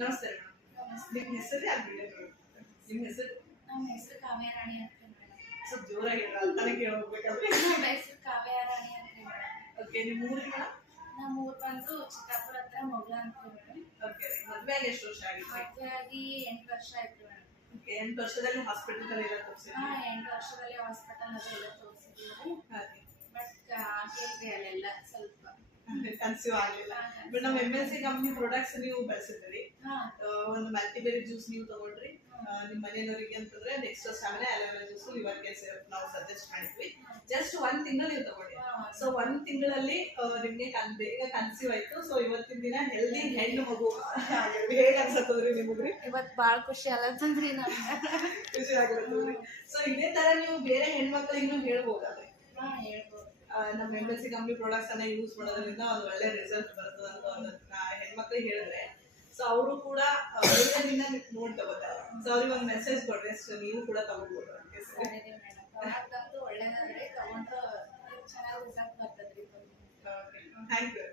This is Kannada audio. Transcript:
ನಮಸ್ತೆ ಮೇಡಮ್. ನಿಮ್ಮ ಹೆಸರು ಯಾರು ಬಿಡೋದು? ನಿಮ್ಮ ಹೆಸರು? ನಮ್ಮ ಹೆಸರು ಕಾವ್ಯರಾಣಿ ಅಂತ ಮೇಡಮ್. ಸ್ವಲ್ಪ ಜೋರಾಗಿ ಅಂತಾನೆ ಕೇಳಬೇಕಾದ್ರೆ. ನಮ್ಮ ಹೆಸರು ಕಾವ್ಯರಾಣಿ ಅಂತ ಮೇಡಮ್. ಓಕೆ, ನಿಮ್ಮ ಊರು ಮೇಡಮ್? ನಮ್ಮ ಊರು ಬಂದು ಚಿತ್ತಾಪುರ ಹತ್ರ ಮೊಗ್ಲ ಅಂತ ಮೇಡಮ್. ಓಕೆ, ಮದುವೆ ಆಗಿ ಎಷ್ಟು ವರ್ಷ ಆಗಿತ್ತು? ಮದುವೆ ಆಗಿ 8 ವರ್ಷ ಆಯ್ತು ಮೇಡಮ್. ಓಕೆ, 8 ವರ್ಷದಲ್ಲಿ ಹಾಸ್ಪಿಟಲ್ ಎಲ್ಲ ತೋರಿಸಿದ್ರಿ? 8 ವರ್ಷದಲ್ಲಿ ಹಾಸ್ಪಿಟಲ್ ಎಲ್ಲ ತೋರಿಸಿದ್ದೀವಿ. ಹಾಗೆ ಬಟ್ ಆಗಿಲ್ರಿ ಅಲ್ಲೆಲ್ಲ ಸ್ವಲ್ಪ ಕನ್ಸೀವ್ ಆಗಲಿಲ್ಲ. ಬಟ್ ನಮ್ಮ MNC ಕಂಪ್ನಿ ಪ್ರಾಡಕ್ಟ್ಸ್ ನೀವು ಬಳಸಿದ್ರಿ. ಒಂದು ಮಲ್ಟಿಬೆರಿ ಜ್ಯೂಸ್ ನೀವು ತಗೊಂಡ್ರಿ ನಿಮ್ಮ ಮನೆಯವರಿಗೆ ಅಂತಂದ್ರೆ ನೆಕ್ಸ್ಟ್ ಸ್ಟಾಮಿನಾ ಅಲೋವೆರಾ ಜ್ಯೂಸ್ ಇವರಿಗೆ ನಾವು ಸಜೆಸ್ಟ್ ಮಾಡಿದ್ವಿ. ಜಸ್ಟ್ 1 ತಿಂಗಳು ನೀವು ತಗೊಂಡ್ರಿ. ಸೊ 1 ತಿಂಗಳಲ್ಲಿ ನಿಮ್ಗೆ ಬೇಗ ಕನ್ಸೀವ್ ಆಯ್ತು. ಸೊ ಇವತ್ತಿನ ದಿನ ಹೆಲ್ದಿ ಹೆಣ್ಣು ಮಗು ಹೇಗೆ ಅನ್ಸತ್ತದ್ರಿ ನಿಮಗ್ರಿ? ಇವತ್ತು ಭಾಳ ಖುಷಿ ಆಗತ್ತಂದ್ರಿ ನಮ್ಗೆ. ಖುಷಿ ಆಗಿರ್ತದ್ರಿ. ಸೊ ಇದೇ ತರ ನೀವು ಬೇರೆ ಹೆಣ್ಮಕ್ಳಿಗೂ ಹೇಳ್ಬೋದಲ್ರಿ? ಹೇಳ್ಬೋದು. ನಮ್ಮ MNC ಕಂಪ್ನಿ ಪ್ರಾಡಕ್ಟ್ಸ್ ಅನ್ನ ಯೂಸ್ ಮಾಡೋದ್ರಿಂದ ಒಂದು ಒಳ್ಳೆ ರಿಸಲ್ಟ್ ಬರ್ತದೆ ಅಂತ ಒಂದು ಹೆಣ್ಮಕ್ಳಿಗೆ ಹೇಳಿದ್ರೆ ಸೊ ಅವರು ಕೂಡ ಒಳ್ಳೆದಿನ ನೋಡಿ ತಗೋತಾರೆ. ಸೊ ಅವ್ರಿಗೆ ಒಂದು ಮೆಸೇಜ್ ಕೊಡ್ರಿ, ನೀವು ಕೂಡ ತಗೋಬಹುದು. ಸರಿ ಮೇಡಮ್, ಪ್ರಾಡಕ್ಟ್ ಅಂತೂ ಒಳ್ಳೇದಂದ್ರೆ ತಗೊಂಡ್ರೆ ಚೆನ್ನಾಗಿ ರಿಸಲ್ಟ್ ಬರ್ತದ್ರಿ. Thank you.